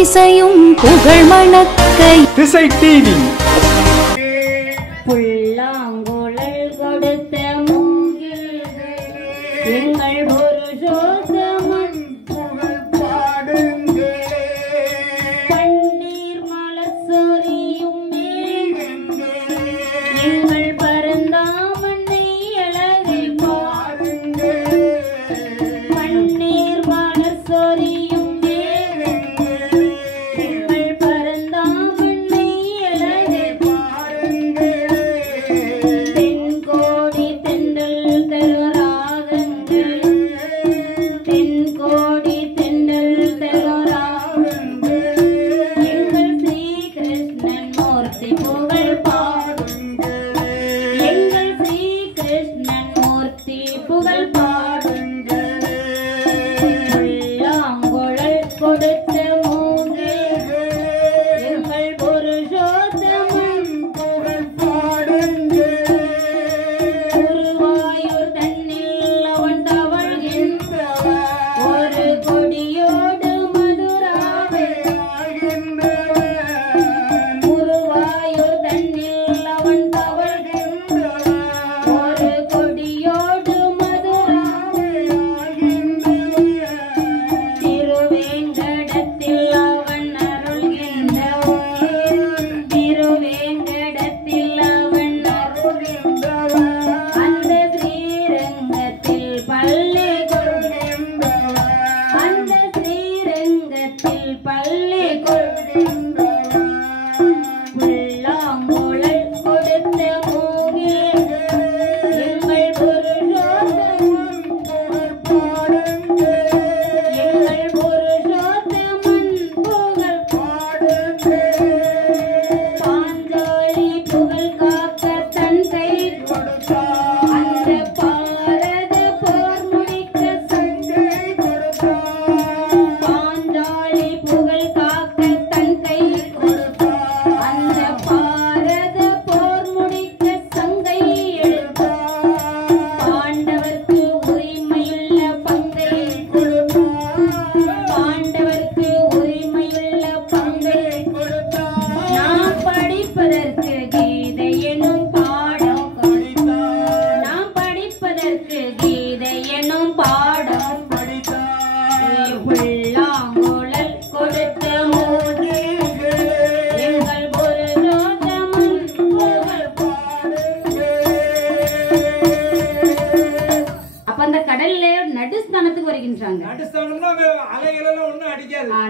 திசையும் புகழ் மணக்க திசை டிவி. புல்லாங்குழல் கொடுத்த மூங்கில்கள் எங்கள் புருஷோத்தமன் புகழ் பாடுங்களே. பன்னீர் மலர் சொரியும் மேகங்களே எங்கள் பரந்தாமனை அழகை பாருங்களே. பன்னீர் மலர் சொரியும்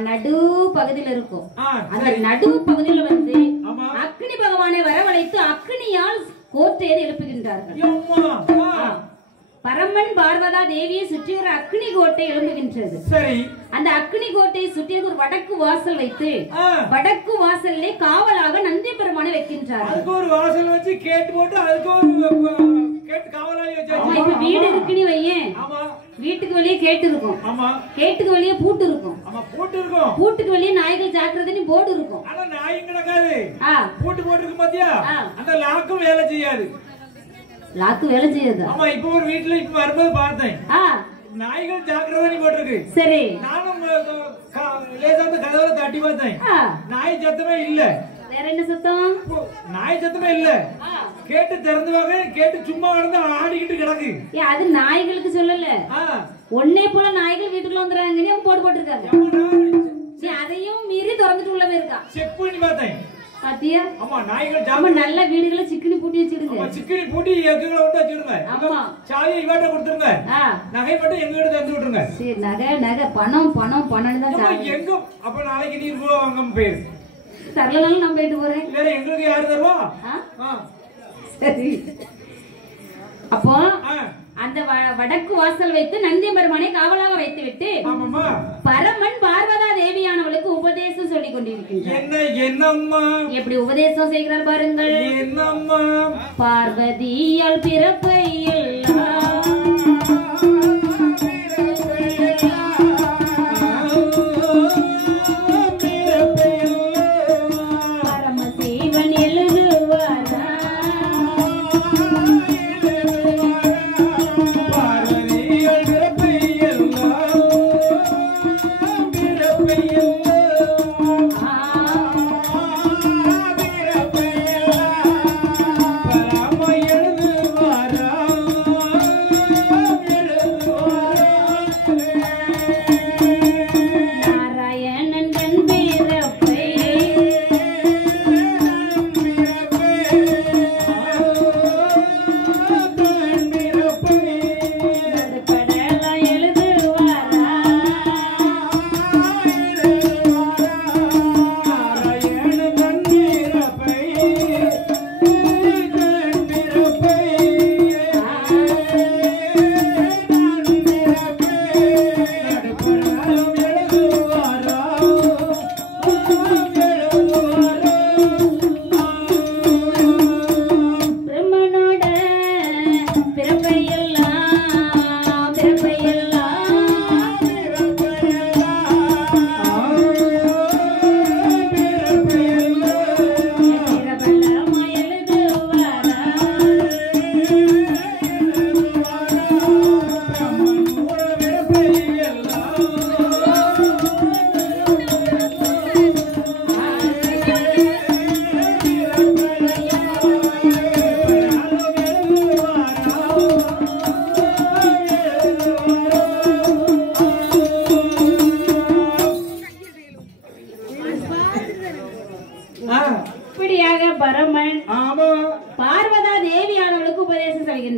நடு பகுதியில் இருக்கும். அந்த நடு பகுதியில் வந்து அக்னி பகவானை வரவழைத்து அக்னியால் கோட்டையை எழுப்புகின்றார்கள். பரமன் பார்வதா தேவியை சுற்றி ஒரு அக்னி கோட்டை எழும்புகின்றது. அந்த அக்னி கோட்டையை சுற்றி ஒரு வடக்கு வாசல் வைத்து வடக்கு வாசல்லே காவலாக நந்தி பெருமானை வைக்கின்றார்கள். அதுக்கு ஒரு வாசல் வச்சு கேட் போட்டு அதுக்கு ஒரு கேட் காவலாளி வச்சாச்சு. இப்ப வீடு இருக்குன்னு வையேன். வீட்டுக்கு வெளியே கேட்டு இருக்கும். கேட்டுக்கு வெளியே பூட்டு இருக்கும். பூட்டுக்கு வெளியே நாய்கள் ஜாக்கிரதைன்னு போர்டு இருக்கும். ஆனா நாய் கிடக்காது. பூட்டு போட்டுருக்கு பாத்தியா? அந்த லாக்கும் வேலை செய்யாது. லாக்கு வேலை செய்யாது. ஆமா, இப்ப ஒரு வீட்டுல இப்ப வரும்போது பார்த்தேன். நாய்கள் ஜாக்கிரதை போட்டிருக்கு. சரி, நானும் லேசா அந்த கதவை தட்டி பார்த்தேன். நாய் சத்தமே இல்ல. வேற என்ன சத்தம்? நாய் சத்தமே இல்ல. கேட்டு திறந்துவாங்க. கேட்டு சும்மா கிடந்து ஆடிக்கிட்டு கிடக்கு. அது நாய்களுக்கு சொல்லல. ஒன்னே போல நாய்கள் வீட்டுக்குள்ள வந்துறாங்கன்னு போட்டு போட்டிருக்காங்க. அதையும் மீறி திறந்துட்டு உள்ளவே இருக்கா. செக் பண்ணி பார்த்தேன். பாத்தியா? ஆமா, நாய்கள் நல்ல வீடுகளை சிக்கனி பூட்டி வச்சிடுங்க. சிக்கனி பூட்டி எக்குகளை விட்டு வச்சிடுங்க. ஆமா, சாவியை இவாட்ட கொடுத்துருங்க. நகை மட்டும் எங்க கிட்ட தந்து விட்டுருங்க. சரி, நகை பணம் தான். எங்க அப்ப நாளைக்கு நீ ரூபா வாங்க போயிரு. தரலனாலும் நான் போயிட்டு போறேன். வேற எங்களுக்கு யாரு தருவா? சரி, அப்போ அந்த வடக்கு வாசல் வைத்து நந்தி பெருமானை காவலாக வைத்து விட்டு பரமன் பார்வதா தேவியானவளுக்கு உபதேசம் சொல்லிக் கொண்டிருக்கின்றார். எப்படி உபதேசம் செய்கிறார் பாருங்கள். பார்வதியால் பிறப்பையில்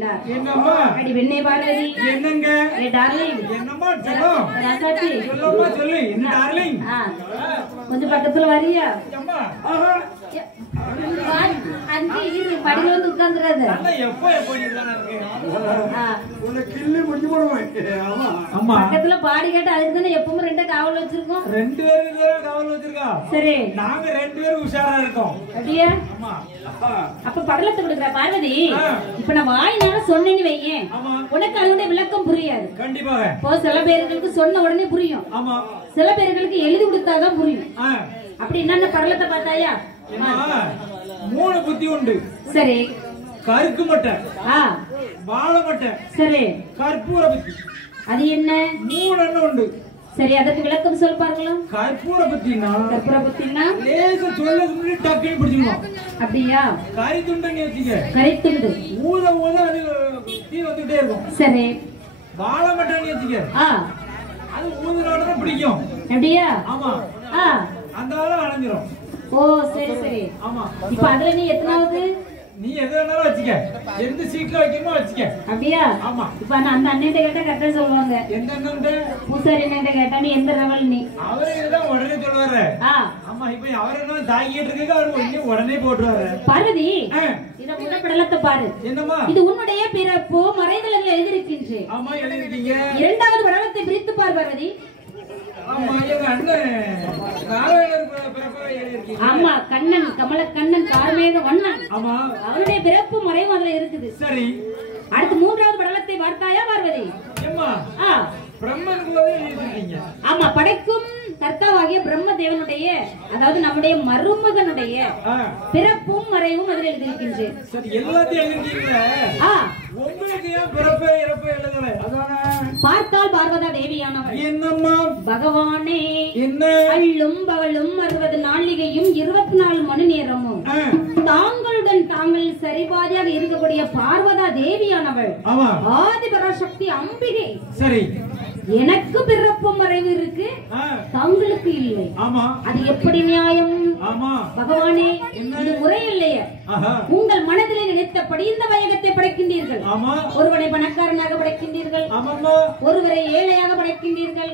சொல்லுகின்றார். என்னம்மா? அடி வெண்ணே பார்வதி. என்னங்க? ஏ டார்லிங். என்னம்மா சொல்லும்? ராசாத்தி. சொல்லம்மா சொல்லு. என்ன டார்லிங்? கொஞ்சம் பக்கத்துல வரியா? அம்மா. ஆஹா. அங்க இரு படியில வந்து உட்கார்ந்துறாத. அண்ணா எப்போ நீ தான இருக்கு. உன்னை கிள்ளி முடிச்சு போடுவேன். ஆமா. அம்மா. பக்கத்துல பாடி கேட்டு அதுக்கு தானே எப்பவும் ரெண்டு காவல் வச்சிருக்கோம். ரெண்டு பேரும் காவல் வச்சிருக்கா. சரி. நாங்க ரெண்டு பேரும் உஷாரா இருக்கோம். அப்படியே? அம்மா. அப்ப படலத்தை கொடுக்குற பார்வதி. இப்ப நான் வாயினால சொன்னேன்னு வையேன். உனக்கு அதோட விளக்கம் புரியாது. கண்டிப்பாக. இப்போ சில பேர்களுக்கு சொன்ன உடனே புரியும். ஆமா. சில பேர்களுக்கு எழுதி கொடுத்தாதான் புரியும். அப்படி என்னென்ன படலத்தை பார்த்தாயா? 3 புத்தி உண்டு. சரி. கருக்கு மட்டை, வாழை மட்டை, சரி, கற்பூர புத்தி. அது என்ன? 3 எண்ணம் உண்டு. சரி, அதுக்கு விளக்கம் சொல்ல பாருங்களா. கற்பூர புத்தினா லேசா சொல்லதுக்கு முன்னாடி டக்குன்னு பிடிச்சிடணும். அப்படியா? கறி துண்டன்னு வச்சுக்க. கறி துண்டு ஊத ஊத அது தீ வந்துட்டே இருக்கும். சரி. வாழை மட்டைன்னு வச்சுக்க. அது ஊதுனால பிடிக்கும். அப்படியா? ஆமா. அந்த ஆள அணைஞ்சிரும். ஓ சரி சரி. ஆமா. இப்ப அதுல நீ எத்தனாவது? நீ எது வேணாலும் வச்சுக்க. எந்த சீட்ல வைக்கணுமோ வச்சுக்க. அப்படியா? ஆமா. இப்ப நான் அந்த அண்ணன்ட்ட கேட்டா கரெக்டா சொல்லுவாங்க. எந்த அண்ணன்ட்ட? பூசாரி அண்ணன்ட்ட கேட்டா நீ எந்த லெவல் நீ? அவரே இதுதான் உடனே சொல்லுவாரு. ஆமா. இப்ப அவர் என்ன தாங்கிட்டு இருக்க அவர் உடனே போட்டுருவாரு. பார்வதி, இத முத படலத்தை பாரு. என்னமா? இது உன்னுடைய பிறப்பு மறைதல்ல எழுதிருக்கின்றே. ஆமா எழுதிருக்கீங்க. இரண்டாவது படலத்தை பிரித்து பார் பார்வதி. ஆமா எங்க அண்ணன் நாராயணர் பிறப்பை எழுதிருக்கீங்க. ஆமா, கண்ணன் கமல கண்ணன் கார்மேக வண்ணன். ஆமா. அவருடைய பிறப்பு மறைவும் அதுல இருக்குது. சரி. அடுத்து மூன்றாவது படலத்தை பார்த்தாயா பார்வதி? அம்மா. பிரம்மன் போதே எழுதிருக்கீங்க. ஆமா, படைக்கும் கர்த்தாவாகிய பிரம்ம தேவனுடைய, அதாவது நம்முடைய மருமகனுடைய பிறப்பும் மறைவும் அதில் எழுதியிருக்கின்றேன். சரி, எல்லாத்தையும் எழுதிருக்கீங்க. உங்களுக்கு ஏன் பிறப்பை இறப்பை எழுதல? அதானே பார்த்தால் பார்வதா தேவியானவள். என்னம்மா? பகவானே, என்ன அள்ளும் பகலும் 60 நாளிகையும் 24 மணி நேரமும் தாங்களுடன் தாங்கள் சரிபாதியாக இருக்கக்கூடிய பார்வதா தேவியானவள் ஆதி பராசக்தி அம்பிகை. சரி. எனக்கு பிறப்பு மறைவு இருக்கு, தங்களுக்கு இல்லை. ஆமா. அது எப்படி நியாயம்? ஆமா பகவானே, இது முறை இல்லையே. உங்கள் மனதிலே நினைத்தபடி இந்த வையகத்தை படைக்கின்றீர்கள். ஆமா. ஒருவனை பணக்காரனாக படைக்கின்றீர்கள். ஆமாம்மா. ஒருவரை ஏழையாக படைக்கின்றீர்கள்.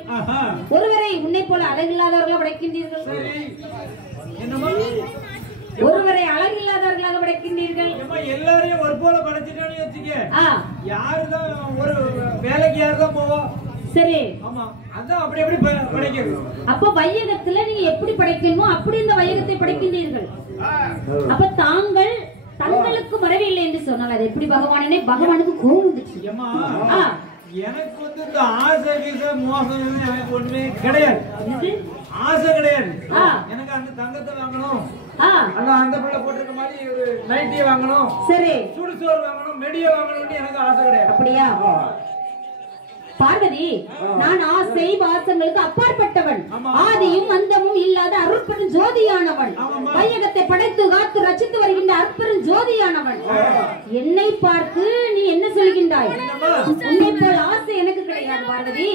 ஒருவரை உன்னை போல அழகில்லாதவர்களாக படைக்கின்றீர்கள். சரி. என்னம்மா? ஒருவரை அழகில்லாதவர்களாக படைக்கின்றீர்கள். எல்லாரையும் ஒரு போல படைச்சிட்டேன்னு வச்சுக்க. யாருதான் ஒரு வேலைக்கு யாருதான் போவா? சரி. ஆமா. அதான் அப்படி எப்படி படைக்கிறது? அப்ப வையகத்துல நீங்க எப்படி படைக்கணுமோ அப்படி இந்த வையகத்தை படைக்கின்றீர்கள். அப்ப தாங்கள் தங்களுக்கு மறைவில்லை என்று சொன்னால் அது எப்படி பகவானே? பகவானுக்கு கோபம் வந்துச்சு. எனக்கு வந்து இந்த ஆசை கீசை மோசம் எனக்கு ஒண்ணுமே கிடையாது. ஆசை கிடையாது. எனக்கு அந்த தங்கத்தை வாங்கணும், அந்த பிள்ளை போட்டிருக்க மாதிரி ஒரு நைட்டியை வாங்கணும், சரி, சுடுசோறு வாங்கணும், மெடியை வாங்கணும்னு எனக்கு ஆசை கிடையாது. அப்படியா பார்வதி? நான் ஆசை வாசங்களுக்கு அப்பாற்பட்டவன், ஆதியும் அந்தமும் இல்லாத அருட்பெரும் ஜோதியானவன், வையகத்தை படைத்து காத்து ரசித்து வருகின்ற அருட்பெரும் ஜோதியானவன். என்னை பார்த்து நீ என்ன சொல்கின்றாய்? உன்னை போல் ஆசை எனக்கு கிடையாது பார்வதி.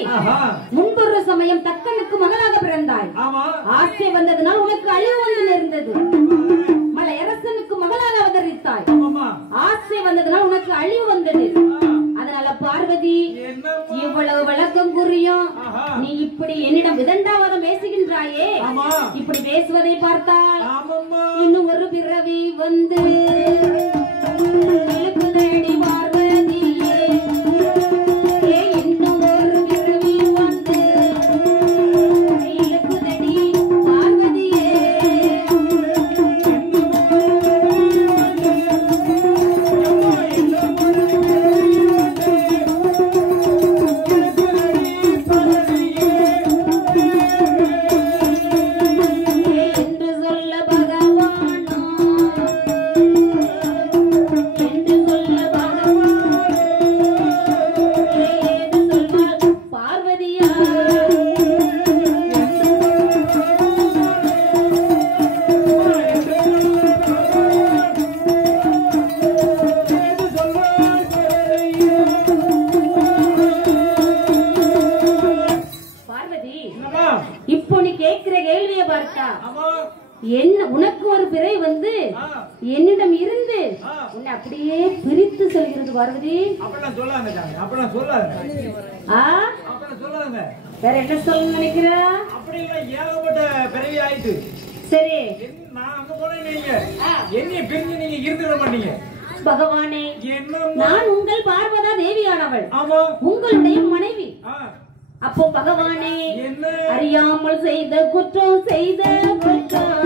முன்பொரு சமயம் தக்கனுக்கு மகளாக பிறந்தாய். ஆசை வந்ததனால் உனக்கு அழிவு வந்து நேர்ந்தது. மலையரசனுக்கு மகளாக அவதரித்தாய். ஆசை வந்ததனால் உனக்கு அழிவு வந்தது. அதனால பார்வதி, இவ்வளவு விளக்கம் புரியும். நீ இப்படி என்னிடம் விதண்டாவாதம் பேசுகின்றாயே, இப்படி பேசுவதை பார்த்தால் இன்னும் ஒரு பிறவி வந்து இழுக்குதடி பார்வதியே, இன்னும் ஒரு பிறவி வந்து இழுக்குதடி பார்வதியே. என்று இருக்கு பார்வதி. அப்பெல்லாம் சொல்லாங்க சாமி, அப்பெல்லாம் சொல்லாங்க. அப்பெல்லாம் சொல்லாங்க. வேற என்ன சொல்ல நினைக்கிற? அப்படி இல்ல, ஏகப்பட்ட பிறவி ஆயிட்டு. சரி, நான் அங்க போனேன், நீங்க என்னைய பிரிஞ்சு நீங்க இருந்துட மாட்டீங்க. பகவானே, நான் உங்கள் பார்வதா தேவியானவள். உங்களுடைய மனைவி. அப்போ பகவானே, அறியாமல் செய்த குற்றம் செய்த குற்றம்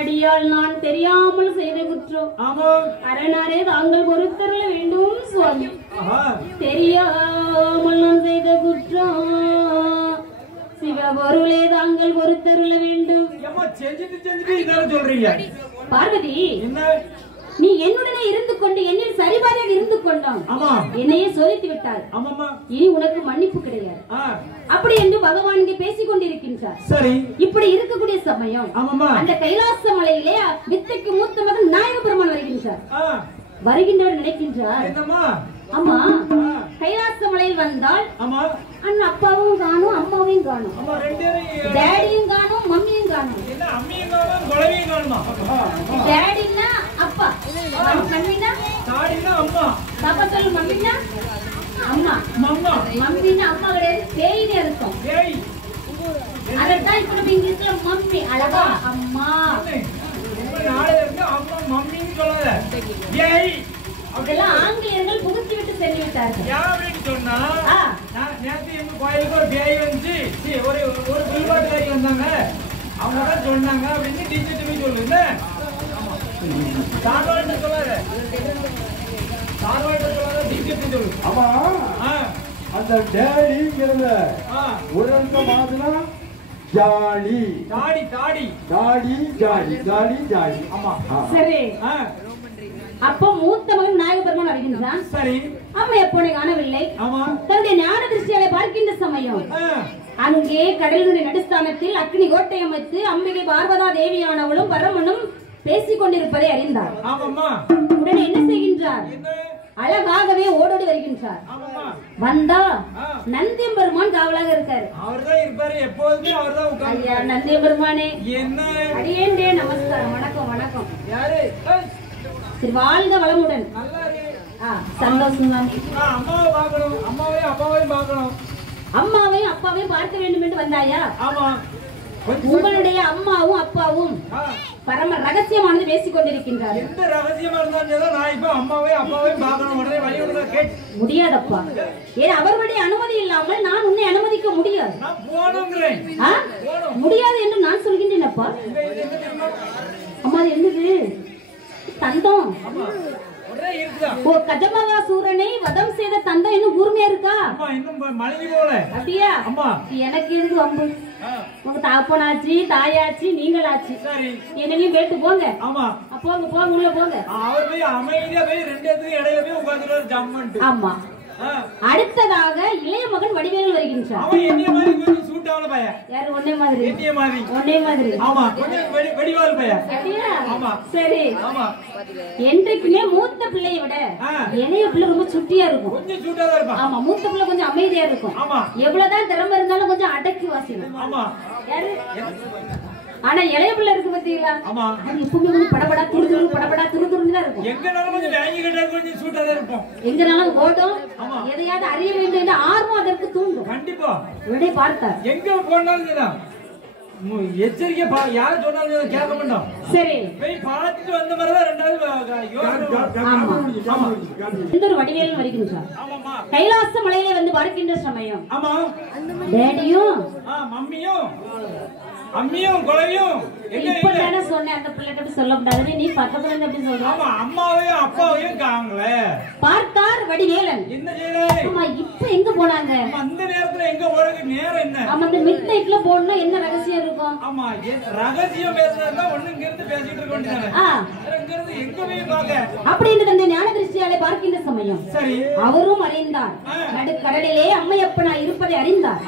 அடியால் நான் தெரியாமல் செய்த குற்றம் அரணாரே தாங்கள் பொறுத்தருள வேண்டும் சுவாமி. தெரியாமல் நான் செய்த குற்றம் சிவபொருளே தாங்கள் பொறுத்தருள வேண்டும். பார்வதி, நீ என்னுடனே இருந்து கொண்டு என்னில் சரிபாராக இருந்து கொண்டான், என்னையே சோதித்து விட்டாள். இனி உனக்கு மன்னிப்பு கிடையாது அப்படி என்று பகவான் இங்கே பேசிக் கொண்டிருக்கின்றார். சரி, இப்படி இருக்கக்கூடிய சமயம் அந்த கைலாச மலையிலே வித்தைக்கு மூத்த மகன் நாயக பெருமான் வருகின்றார். வருகின்றவர் நினைக்கின்றார், அம்மா கைலாச மலையில் வந்தால் அண்ணன் அப்பாவும் காணும், அம்மாவையும் காணும், டேடியும் காணும், மம்மியும் காணும். டேடின்னா அப்பா, மம்மினா அம்மா. பாப்பா சொல்லு, மம்மினா அம்மா. மம்மினா அம்மா கிடையாது, பேயினே இருக்கும். அதான் இப்ப நம்ம இங்கிலீஷ்ல மம்மி அழகா அம்மா. அப்படியெல்லாம் ஆங்கிலேயர்கள் புகுத்தி விட்டு சென்று விட்டார்கள். கோயிலுக்கு ஒரு பேய் வந்து ஒரு பில்பாட்டுக்காரி வந்தாங்க, அவங்க தான் சொன்னாங்க அப்படின்னு டீச்சர் சொல்லுங்க. சார்வாட்ட சொல்லாத, சார்வாட்ட சொல்லாத, டீச்சர் சொல்லு. ஆமா, அந்த டேடிங்கிறத ஒரு நிமிஷம் மாத்தினா ஜாடி தாடி தாடி தாடி ஜாடி ஜாடி ஜாடி. ஆமா, சரி. அப்போ மூத்த மகன் நாயக பெருமான் வருகின்றான். சரி, அம்மா எப்போனே காணவில்லை. தன்னுடைய ஞான திருஷ்டியாலே பார்க்கின்ற சமயம் அங்கே கடலுடைய நடுஸ்தானத்தில் அக்னி கோட்டை அமைத்து அம்பிகை பார்வதா தேவியானவளும் பரமனும் பேசிக் கொண்டிருப்பதை அறிந்தார். உடனே என்ன செய்கின்றார்? அழகாகவே ஓடோடி வருகின்றார். வந்தா நந்தியம் பெருமான் காவலாக இருக்காரு. ஐயா நந்தியம் பெருமானே, அடியேண்டே நமஸ்காரம். வணக்கம் வணக்கம். சரி, வாழ்க வளமுடன். சந்தோஷம் தான். அம்மாவையும் அப்பாவையும் பார்க்க வேண்டும் என்று வந்தாயா? உங்களுடைய அம்மாவும் அப்பாவும் பரம ரகசியமானது பேசிக் கொண்டிருக்கின்றார். முடியாதப்பா, ஏன் அவர்களுடைய அனுமதி இல்லாமல் நான் உன்னை அனுமதிக்க முடியாது. முடியாது என்று நான் சொல்கின்றேன். அப்பா, அம்மா என்னது தந்தம்? ஓ, கஜமகா சூரனை வதம் செய்த தந்தம் இன்னும் கூர்மையா இருக்கா? அப்படியா? எனக்கு எதுக்கு வம்பு? உங்க தாப்பனாச்சு, தாயாச்சு, நீங்களாச்சு, என்னையும் கேட்டு போங்க. போங்க போங்க, உள்ள போங்க. ஆமா. அடுத்ததாக இளைய மகன் வடிவேல் வருகின்றார். ஒன்னே மாதிரி சரி. என்றைக்குமே மூத்த பிள்ளையை விட இளைய பிள்ளை ரொம்ப சுட்டியா இருக்கும். ஆமா, மூத்த பிள்ளை கொஞ்சம் அமைதியா இருக்கும். எவ்வளவுதான் திறமை இருந்தாலும் கொஞ்சம் அடக்கி வாசிக்கும். ஆனா இளைய பிள்ளை இருக்கு பாத்தீங்களா? ஆமா. அது எப்பவுமே கொஞ்சம் படபடா துருதுருன்னு தான் இருக்கும். எங்கனாலும் கொஞ்சம் வேங்கி கட்டா கொஞ்சம் சூட்டா தான் இருப்போம். எங்கனாலும் ஓடும். எதையாவது அறிய வேண்டும் என்ற ஆர்வம் அதற்கு தூண்டும். கண்டிப்பா. விடை பார்த்தார். எங்க போனாலும் சரிதான். எச்சரிக்கை யாரு சொன்னாலும் கேட்க மாட்டோம். சரி போய் பார்த்துட்டு வந்த மாதிரிதான் ரெண்டாவது வடிவேலும் வருகின்றார். கைலாச மலையிலே வந்து பார்க்கின்ற சமயம் டேடியும் மம்மியும் அம்மியும் குழவியும் இப்பதானே சொன்னேன் அந்த பிள்ளைகிட்ட சொல்ல முடியாது. நீ பக்கத்துல இருந்து எப்படி சொல்ற? அம்மாவையும் அப்பாவையும் காங்களே பார்த்தார் வடிவேலன். என்ன செய்யறாரு? இப்ப எங்க போனாங்க? அந்த நேரத்துல எங்க போறதுக்கு நேரம் என்ன? ஆமா அந்த மிட் நைட்ல போனா என்ன ரகசியம் இருக்கும்? ஆமா ரகசியம் பேசுறதா ஒண்ணு இங்க இருந்து பேசிட்டு இருக்க வேண்டியதானே. இங்க இருந்து எங்க போய் பாக்க அப்படின்னு தந்தை ஞான திருஷ்டியாலே பார்க்கின்ற சமயம் சரி அவரும் அறிந்தார். நடுக்கடலிலே அம்மையப்பனா இருப்பதை அறிந்தார்.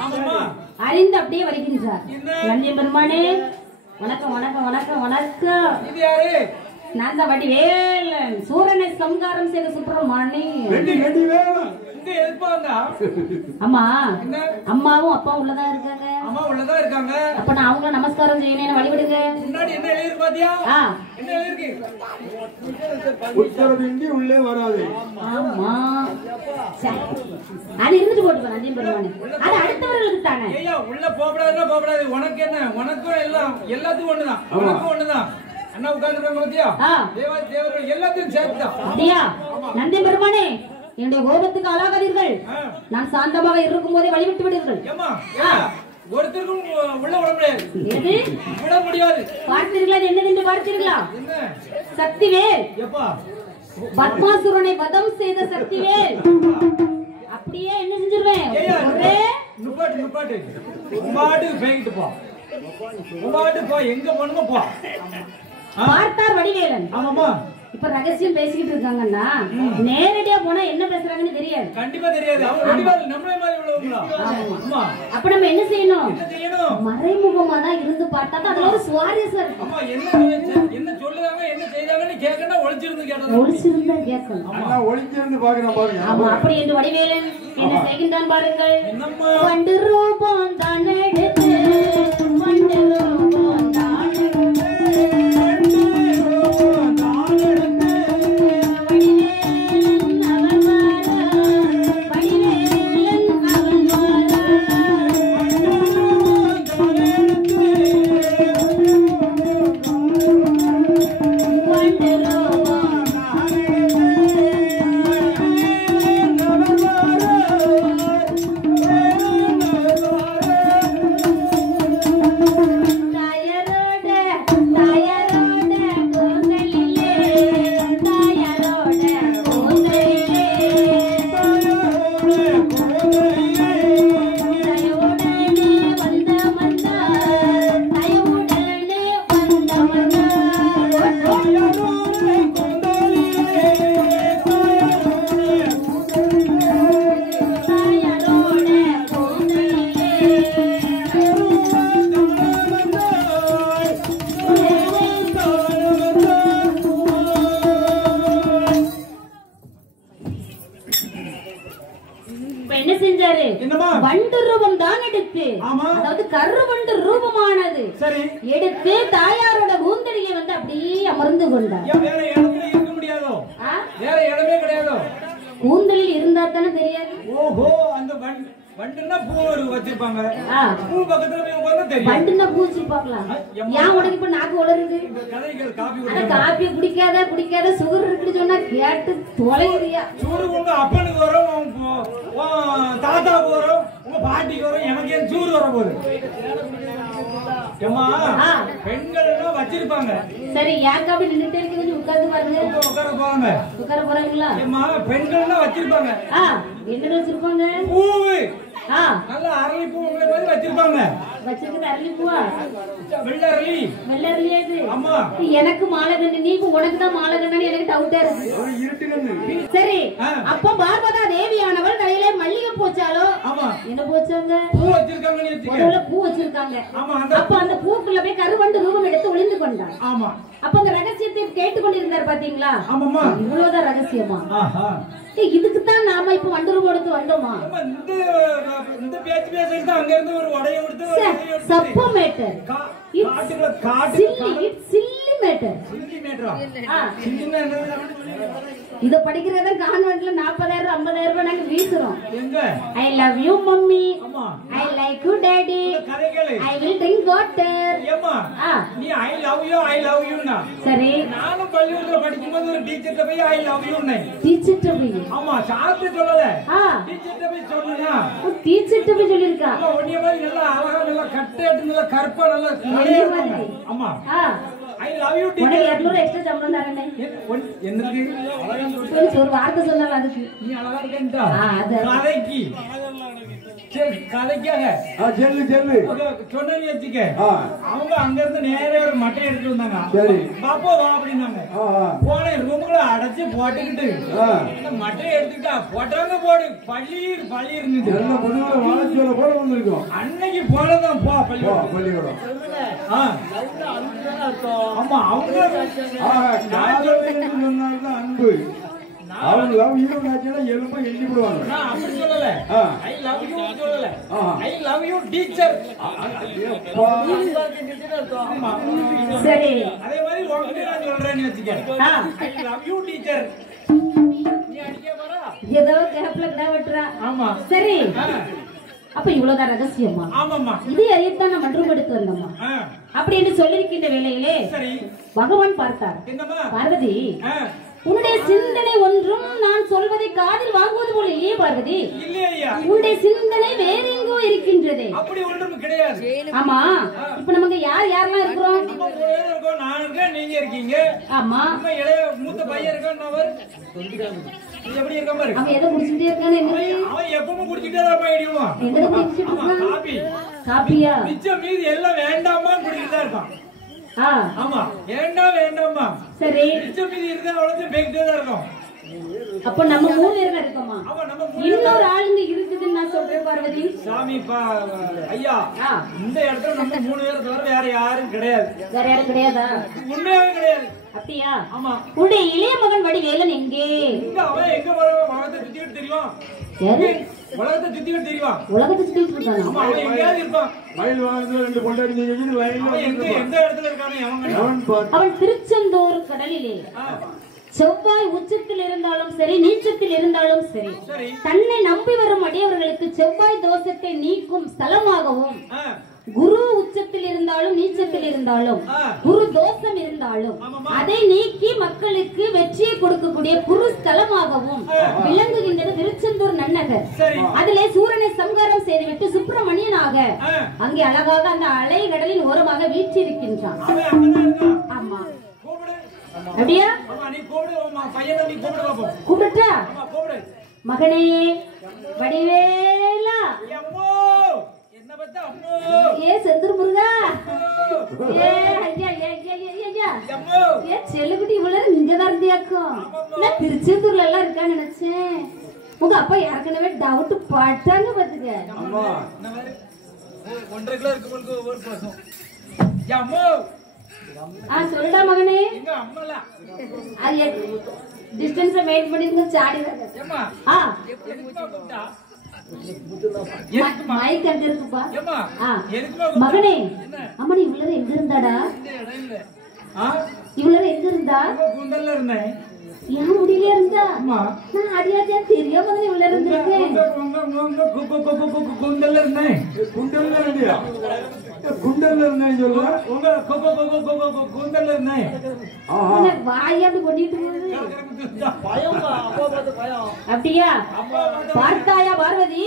அறிந்து அப்படியே வருகின்றார். நந்தி பெருமானே வணக்கம் வணக்கம் வணக்கம் வணக்கம். இது யாரு? நான் தான் வடிவேலன். சூரனை சம்காரம் செய்த சுப்பிரமணி. அம்மா அம்மாவும் அப்பாவும் உள்ளதா இருக்காங்க. அம்மா உள்ளதா இருக்காங்க. அப்ப நான் அவங்கள நமஸ்காரம் செய்யணும் வழிவிடுங்க. முன்னாடி என்ன எழுதி பாத்தியா? என்ன எழுதி? உத்தரவின்றி உள்ளே வராது. ஆமா அது இருந்துட்டு போட்டு நந்தி பெருமானே. அது அடுத்தவர்களுக்கு தானே. ஐயா உள்ள போகக்கூடாதுன்னா போகக்கூடாது. உனக்கு என்ன? உனக்கும் எல்லாம் எல்லாத்துக்கும் ஒண்ணுதான். உனக்கும் ஒண்ணுதான். அண்ணா உட்கார்ந்துருக்காங்க பாத்தியா? தேவர்கள் எல்லாத்தையும் சேர்த்துதான். அப்படியா? நந்தி பெருமானே என்னுடைய கோபத்துக்கு ஆளாகாதீர்கள். நான் சாந்தமாக இருக்கும் போதே வழிவிட்டு விடுங்கள். ஒருத்தருக்கும் உள்ள விட முடியாது. எது விட முடியாது. பார்த்தீர்களா? என்ன என்று பார்த்தீர்களா? சக்திவேல் பத்மாசுரனை வதம் செய்த சக்திவேல். அப்படியே என்ன செஞ்சிருவேன்? ஒரே நுப்பாட்டு போயிட்டு போ. போ எங்க போகணுமோ போ. பார்த்தார் வடிவேலன். ஆமாமா. இப்ப ரகசியம் பேசிக்கிட்டு இருக்காங்கன்னா நேரடியா போனா என்ன பேசுறாங்கன்னு தெரியாது. கண்டிப்பா தெரியாது. அவங்க வடிவேலன் நம்மளே மாதிரி உள்ளவங்களா? அப்ப நம்ம என்ன செய்யணும்? என்ன செய்யணும்? மறைமுகமா தான் இருந்து பார்த்தா தான் அது ஒரு சுவாரஸ்யம் இருக்கும். ஆமா என்ன சொல்லுறாங்க என்ன செய்றாங்கன்னு கேட்கணும். ஒளிச்சிருந்து கேட்டா ஒளிச்சிருந்தா கேட்கணும். அண்ணா ஒளிச்சிருந்து பாக்குறேன் பாருங்க. ஆமா அப்படி என்று வடிவேலன் என்ன செய்கின்றான் பாருங்கள். பண்டு ரூபம் தான் எடுத்து பண்டு ரூபம் தான் வண்டு ரூபம் தான் எடுத்து அதாவது கருவண்டு ரூபமானது எடுத்து தாயாரோட கூந்தலியை வந்து அப்படியே அமர்ந்து கொண்டார். வேற இடத்துல இருக்க முடியாதோ? வேற இடமே கிடையாதோ? கூந்தலில் இருந்தா தானே தெரியாது. ஓஹோ அந்த வண்டுன்னா பூ வச்சிருப்பாங்க. பூ பக்கத்துல போய் உட்கார்ந்தா தெரியும். வண்டுன்னா பூ வச்சிருப்பாங்களா? ஏன் உனக்கு இப்ப நாக்கு உளருது? காபி குடிக்காத சுகர் இருக்குன்னு சொன்னா கேட்டு தொலைறியா? சூடு உங்க அப்பனுக்கு வரும், தாத்தாவுக்கு வரும், உங்க பாட்டிக்கு வரும், எனக்கு ஏன் சூடு வர போகுது? பெண்கள் வச்சிருப்பாங்க. சரி யாருக்கு அப்படி நின்னுட்டே இருக்கு? உட்கார்ந்து பாருங்க. உட்கார போறாங்களா? பெண்கள் வச்சிருப்பாங்க. என்ன வச்சிருப்பாங்க? பூவு. நல்ல அரளி பூ வச்சிருப்பாங்க. வச்சிருக்கிறது அரளி பூவா? வெள்ளரளி. வெள்ளரளியா இது? ஆமா. எனக்கு மாலை கண்ணு, நீ உனக்கு தான் மாலை கண்ணு எனக்கு டவுட்டா இருக்கு. சரி அப்ப பார்வதா தேவியானவள் கையில மல்லிகை போச்சாலோ? என்ன போச்சா? வச்சிருக்காங்க? பூ வச்சிருக்காங்கன்னு வச்சுக்க. முதல்ல பூ வச்சிருக்காங்க. ஆமா. அப்ப அந்த பூக்குள்ள போய் கருவண்டு ரூபம் எடுத்து ஒளிந்து கொண்டார். ஆமா. அப்ப அந்த ரகசியத்தை கேட்டுக்கொண்டிருந்தார் பாத்தீங்களா? ஆமாமா. இவ்வளவுதான் ரகசியமா? ஆஹா. இதுக்குத்தான் நாம இப்ப வண்டு ரூபம் எடுத்து வந்தோமா? இந்த பேச்சு பேசிட்டு அங்க இருந்து ஒரு உடைய எடுத்து சப்ப மேட்டர். Chilli matter. இத படிக்கிறத கான்வென்ட்ல 40,000 50,000 நாங்க வீசுறோம். I love you mummy, I like you daddy, I will drink water. நீ ஐ லவ் யூ னா சரி. நானும் பள்ளிக்கூடத்துல படிக்கும்போது ஒரு டீச்சர்ட்ட போய் ஐ லவ் யூ னே. டீச்சர்ட்ட போய்? ஆமா, சாப்பிட்டு சொல்லல. டீச்சர்ட்ட போய் சொன்னா. டீச்சர்ட்ட போய் சொல்லிருக்கா? ஒண்ணே மாதிரி நல்லா அழகா நல்லா கட்டேட்டு நல்லா கற்பா நல்லா. ஆமா. ஐ லவ் யூ டீச்சர். உனக்கு 200 எக்ஸ்ட்ரா சம்பளம் தரேனே. என்னது? ஒரு வார்த்தை சொன்னால அதுக்கு நீ அழகா இருக்கேன்டா. கதைக்கு சரி, கதைக்காக ஜெல்லு ஜெல்லு சொன்னி வச்சுக்க. அவங்க அங்க இருந்து நேரே ஒரு மட்டை எடுத்து வந்தாங்க. சரி பாப்பா வா அப்படின்னாங்க. போன ரூமுக்குள்ள அடைச்சு போட்டுக்கிட்டு மட்டையை எடுத்துக்கிட்டா போட்டாங்க. போடு பள்ளீர் இருந்துச்சு. போல வந்திருக்கோம். அன்னைக்கு போனதான் போ பள்ளிக்கூடம். ஆமா, அவங்க அன்பு. அவங்க லவ் யூ எலும்ப எண்ணி போடுவாங்க. நான் அப்படி சொல்லல. ஐ லவ் யூ சொல்லல. ஐ லவ் யூ டீச்சர். சரி. அதே மாதிரி உங்ககிட்ட நான் சொல்றேன்னு வச்சுக்க. ஐ லவ் யூ டீச்சர். நீ அடிக்க போறா? ஏதோ கேப்ல கிடா வெட்றா. ஆமா. சரி. அப்ப இவ்வளவுதான் ரகசியமா? ஆமாம்மா. இது அறியத்தான் நம்ம மன்றம் எடுத்து வந்தோமா? அப்படி என்று சொல்லிருக்கின்ற வேளையிலே சரி பகவான் பார்த்தார். என்னம்மா? பார்வதி, உன்னுடைய சிந்தனை ஒன்றும் நான் சொல்வதை காதில் வாங்குவது போல இல்லையே பார்வதி. இல்லையா? உன்னுடைய சிந்தனை வேற எங்கோ இருக்கின்றதே. அப்படி ஒன்றும் கிடையாது. ஆமா. இப்ப நமக்கு யாரெல்லாம் இருக்கிறோம்? நான் இருக்கேன், நீங்க இருக்கீங்க. ஆமா. மூத்த பையன் இருக்கான். அவர் எப்படி இருக்க பாரு. அவன் எதை குடிச்சுட்டே இருக்கான்னு என்ன? அவன் எப்பவும் குடிச்சிட்டே தான் போயிடுவான். எதை குடிச்சிட்டு இருக்கான்? காபி. காபியா? மிச்சம் மீதி எல்லாம் வேண்டாமா குடிச்சிட்டு தான் இருக்கான். ஆமா, வேண்டாமா. சரி. மிச்சம் மீதி இருந்தா அவ்வளவு பேக்கிட்டே தான் இருக்கும். அப்ப நம்ம 3 பேர் இருக்கோமா? இன்னொரு ஆளுங்க இருக்குதுன்னு நான் சொல்றேன் பார்வதி. சாமி ஐயா, இந்த இடத்துல நம்ம 3 பேர் தவிர வேற யாரும் கிடையாது. வேற யாரும் கிடையாதா? உண்மையாவே கிடையாது. அப்படியா? ஆமா. உன்னுடைய இளைய மகன் வடிவேலன் எங்கே? அவன் எங்க உலகத்தை சுத்திட்டு தெரியும். உலகத்தை சுத்திட்டு தெரியும். உலகத்தை சுத்திட்டு இருக்கானா? ஆமா, அவன் எங்கேயாவது இருப்பான். மயில் வாங்க 2 கொண்டாடி எந்த இடத்துல இருக்கானு அவன் திருச்செந்தூர் கடலிலே செவ்வாய் உச்சத்தில் இருந்தாலும் சரி, நீச்சத்தில் இருந்தாலும் சரி, தன்னை நம்பி வரும் அடியவர்களுக்கு செவ்வாய் தோஷத்தை நீக்கும் ஸ்தலமாகவும், குரு உச்சத்தில் இருந்தாலும் நீச்சத்தில் இருந்தாலும் குரு தோஷம் இருந்தாலும் அதை நீக்கி மக்களுக்கு வெற்றியை கொடுக்கக்கூடிய குரு ஸ்தலமாகவும் விளங்குகின்றது திருச்செந்தூர் நன்னகர். அதிலே சூரனை சம்ஹாரம் செய்துவிட்டு சுப்பிரமணியனாக அங்கே அழகாக அந்த அலை கடலின் ஓரமாக வீற்றிருக்கின்றான். ஆமா. அப்படியா? கூப்பிட்டா மகனே வடிவேலா. ஏ செந்தூர் முருகா. ஏ ஐயா ஏ செல்லுக்குட்டி இவ்வளவு இங்கதான் இருந்தியாக்கும். நான் திருச்செந்தூர்ல எல்லாம் இருக்கான்னு நினைச்சேன். உங்க அப்பா ஏற்கனவே டவுட் பட்டாங்க பாத்துக்க. 1.5 கிலோ இருக்கு. சொல்லுடா மகனே. அது டிஸ்டன்ஸ் மெயின்டைன் பண்ணிருங்க. சாடி மைக் அங்க இருக்குப்பா. மகனே, அம்மா நீ இவ்வளவு எங்க இருந்தாடா? இவ்வளவு எங்க இருந்தா? ஏன் முடியல இருந்தா? நான் அடியாச்சா தெரியாம தான் இவ்வளவு இருந்திருக்கேன். வாயாண்டு கொண்டிட்டு அப்படியா? பார்த்தாயா பார்வதி,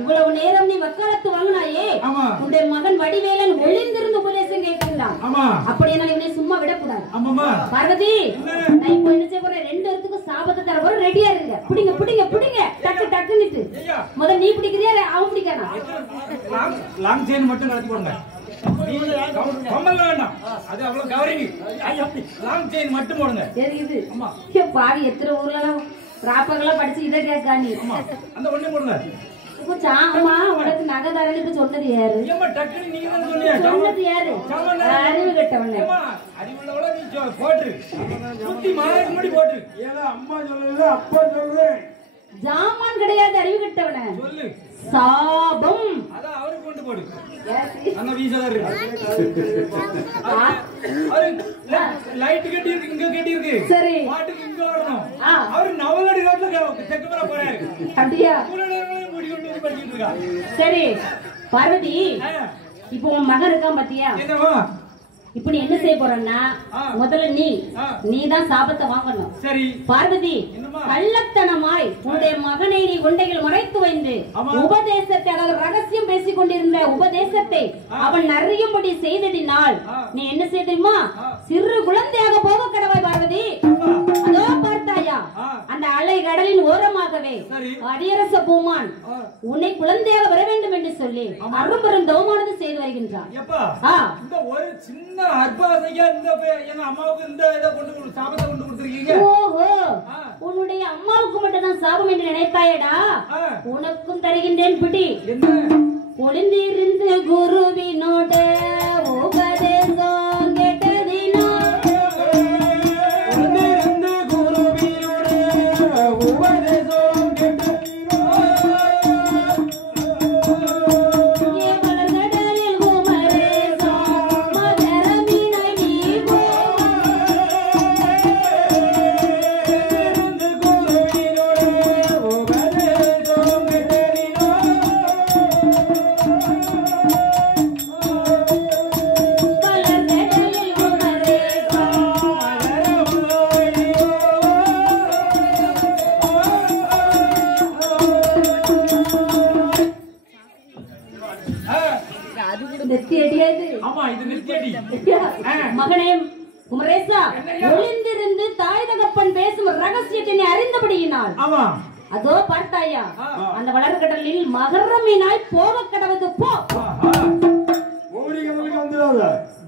இவ்வளவு நேரம் நீ வக்காலத்து வாங்கினாயே, உன்னுடைய மகன் வடிவேலன் ஒளிந்திருந்து உபதேசம் கேட்கிறான். அப்படி நான் இவனை சும்மா விடக்கூடாது. பார்வதி, நான் இப்ப என்ன செய்ய போறேன்? 2 இடத்துக்கும் சாபத்தை தர போறேன். ரெடியா இருங்க. பிடிங்க பிடிங்க பிடிங்க. டக்கு டக்குன்னுட்டு முதல்ல நீ பிடிக்கிறியா அவன் பிடிக்கானா? லாங் செயின் மட்டும் கலத்தி போடுங்க. அது அவ்வளவு கவரிங். லாங் செயின் மட்டும் போடுங்க. தெரியுது. பாவி எத்தனை ஊர்ல ராப்பகெல்லாம் படிச்சு இதை கேட்கா நீ. அந்த ஒண்ணு போடுங்க. சாமா உனக்கு நகதாரனுக்கு சொன்னது யாரு? ஏமா டக்குனு நீங்க தான் சொன்னீங்க. சொன்னது யாரு? அறிவு கட்டவனே. ஏமா அறிவுள்ளவள நீ போட்ரு. குத்தி மாறக்கு முடி போட்ரு. ஏல அம்மா சொல்லல அப்பா சொல்றேன். ஜாமான் கிடையாது அறிவு கட்டவனே. சொல்லு. சாபம். அத அவருக்கு கொண்டு போடு. யாரு? அங்க வீசதாரு. லைட் கட்டி இருக்கு இங்க கட்டி இருக்கு. சரி. பாட்டுக்கு இங்க வரணும். அவர் நவலடி ரோட்ல தெக்கமர போறாரு. அப்படியே கூடவே முடி கொண்டு வந்து பண்ணிட்டு இருக்கா. சரி பார்வதி இப்போ உன் மகன் இருக்கான் பாத்தியா? என்னவா? இப்ப நீ என்ன செய்ய போறன்னா முதல்ல நீ தான் சாபத்தை வாங்கணும். சரி பார்வதி கள்ளத்தனமாய் உன்னுடைய மகனை நீ கொண்டையில் மறைத்து வைந்து உபதேசத்தை அதாவது ரகசியம் பேசிக் கொண்டிருந்த உபதேசத்தை அவன் அறியும்படி செய்ததினால் நீ என்ன செய்ய தெரியுமா? சிறு குழந்தையாக போக கடவாய் பார்வதி. அதோ பார்த்தாயா அந்த அலை கடலின் ஓரமாகவே அரியரச பூமான் உன்னை குழந்தையாக வர வேண்டும் என்று சொல்லி அரும்பெரும் தவமானது செய்து வருகின்றான். இந்த ஒரு சின்ன அர்ப்பாசையா இந்த எங்க அம்மாவுக்கு இந்த இதை கொண்டு சாபத்தை கொண்டு கொடுத்துருக்கீங்க. ஓஹோ உன்னுடைய அம்மாவுக்கு மட்டும் தான் சாபம் என்று நினைத்தாயடா? உனக்கும் தருகின்றேன் பிடி. ஒளிந்திருந்து குருவினோட உபதேசம் கேட்டதினால் மகனே குமரேசா ஒளிந்திருந்து தாய் தகப்பன் பேசும் ரகசியத்தை அறிந்தபடியினால் அதோ பார்த்தாயா அந்த வளர்கடலில் மகரமீனாய் போக கடவுது போ.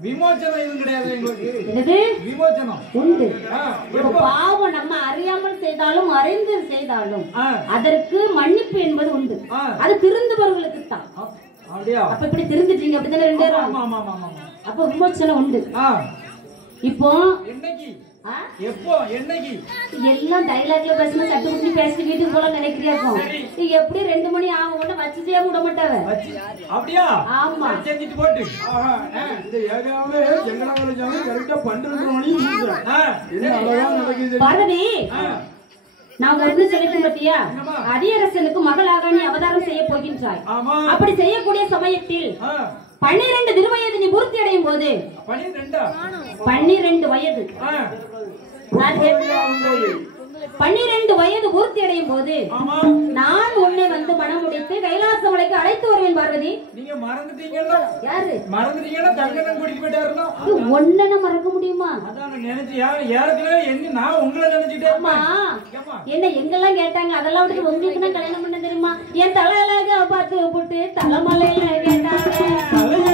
விமோச்சனம் எதுவும் கிடையாது எங்களுக்கு. என்னது விமோச்சனம் உண்டு. பாவம் நம்ம அறியாமல் செய்தாலும் அறிந்து செய்தாலும் அதற்கு மன்னிப்பு என்பது உண்டு. அது திருந்துபவர்களுக்கு தான். அப்ப இப்படி திருந்துட்டீங்க அப்படித்தானே ரெண்டு பேரும்? அப்ப விமோச்சனம் உண்டு. இப்போ என்னைக்கு எப்போ என்னைக்கு எல்லாம் டைலாக்ல பேசினா சட்டு முட்டி பேசி வீட்டுக்கு போல நினைக்கிறியாக்கும். நீ எப்படி 2 மணி ஆகும் கூட வச்சுட்டே விட மாட்டாவ. அப்படியா? ஆமா செஞ்சுட்டு போட்டு இந்த ஏரியாவில எங்களால ஜாமி கரெக்டா 12 மணி நடக்குது. பாரதி நான் கருத்து சொல்லிட்டு பத்தியா அரியரசனுக்கு மகளாக நீ அவதாரம் செய்ய போகின்றாய். அப்படி செய்யக்கூடிய சமயத்தில் 12 திருவயது நீ பூர்த்தி அடையும் போது 12 வயது 12 வயது பூர்த்தி அடையும் போது நான் உன்னை வந்து மனம் முடித்து கைலாச மலைக்கு அழைத்து வருவேன் பார்வதி. நீங்க மறந்துட்டீங்களா? யாரு மறந்துட்டீங்களா? தங்கண்ணன் கூட்டிட்டு போயிட்டாருன்னா ஒன்ன மறக்க முடியுமா? அதான் நினைச்சியா? ஏற்கனவே என்ன நான் உங்களை நினைச்சிட்டேன். என்ன எங்கெல்லாம் கேட்டாங்க அதெல்லாம் விட்டு உங்களுக்கு நான் கல்யாணம் பண்ண தெரியுமா? என் தலையில பார்த்து போட்டு தலைமலையில கேட்டாங்க.